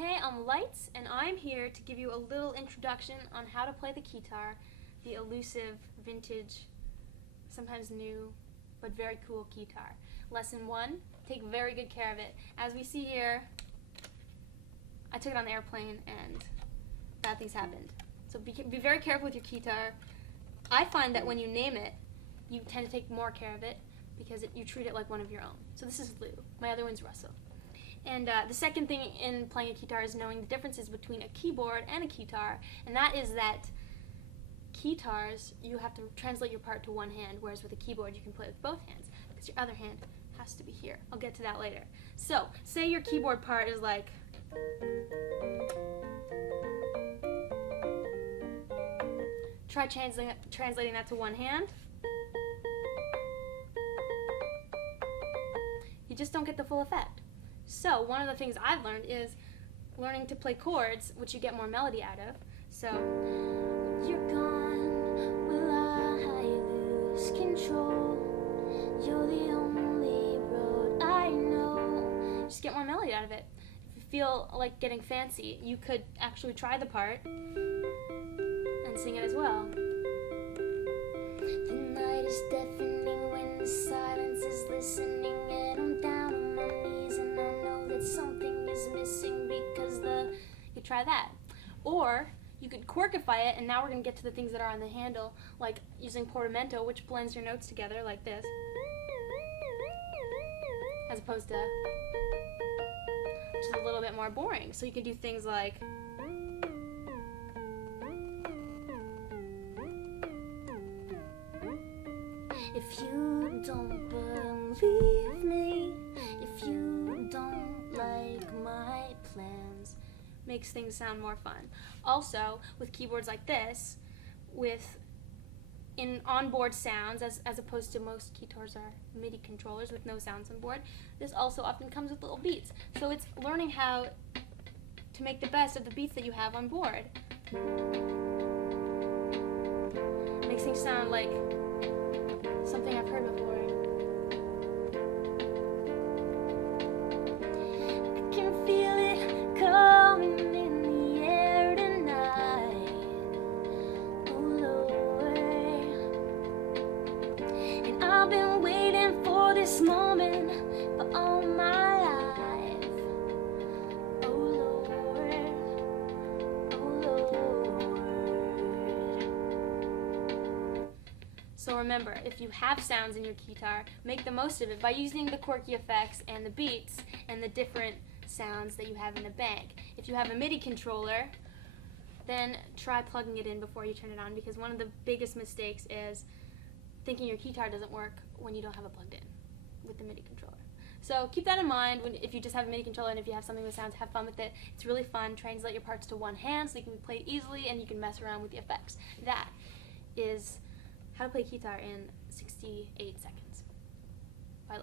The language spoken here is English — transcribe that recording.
Hey, I'm Lights, and I'm here to give you a little introduction on how to play the keytar, the elusive, vintage, sometimes new, but very cool keytar. Lesson 1, take very good care of it. As we see here, I took it on the airplane and bad things happened. So be very careful with your keytar. I find that when you name it, you tend to take more care of it because you treat it like one of your own. So this is Lou. My other one's Russell. And the second thing in playing a keytar is knowing the differences between a keyboard and a keytar, and that is that keytars, you have to translate your part to one hand, whereas with a keyboard you can play with both hands, because your other hand has to be here. I'll get to that later. So, say your keyboard part is like, try translating that to one hand. You just don't get the full effect. So one of the things I've learned is learning to play chords, which you get more melody out of. So, you're gone, will I lose control? You're the only road I know. Just get more melody out of it. If you feel like getting fancy, you could actually try the part and sing it as well. The night is deafening when the silence is listening, and I'm down on my knees and I know that something is missing because you try that. Or you could quirkify it, and now we're going to get to the things that are on the handle, like using portamento, which blends your notes together like this, as opposed to, which is a little bit more boring. So you can do things like, if you don't believe me, if you don't like my plans, makes things sound more fun. Also, with keyboards like this, in onboard sounds, as opposed to most keytars are MIDI controllers with no sounds on board, this also often comes with little beats. So it's learning how to make the best of the beats that you have on board. Makes things sound like something I've heard before. I can feel it coming in the air tonight, oh Lord. And I've been waiting for this moment for all my life, oh Lord, oh Lord. So remember, if you have sounds in your keytar, make the most of it by using the quirky effects and the beats and the different sounds that you have in the bank. If you have a MIDI controller, then try plugging it in before you turn it on, because one of the biggest mistakes is thinking your keytar doesn't work when you don't have it plugged in with the MIDI controller. So keep that in mind if you just have a MIDI controller, and if you have something with sounds, have fun with it. It's really fun. Translate your parts to one hand so you can play it easily and you can mess around with the effects. That is how to play keytar in 68 seconds. Bye.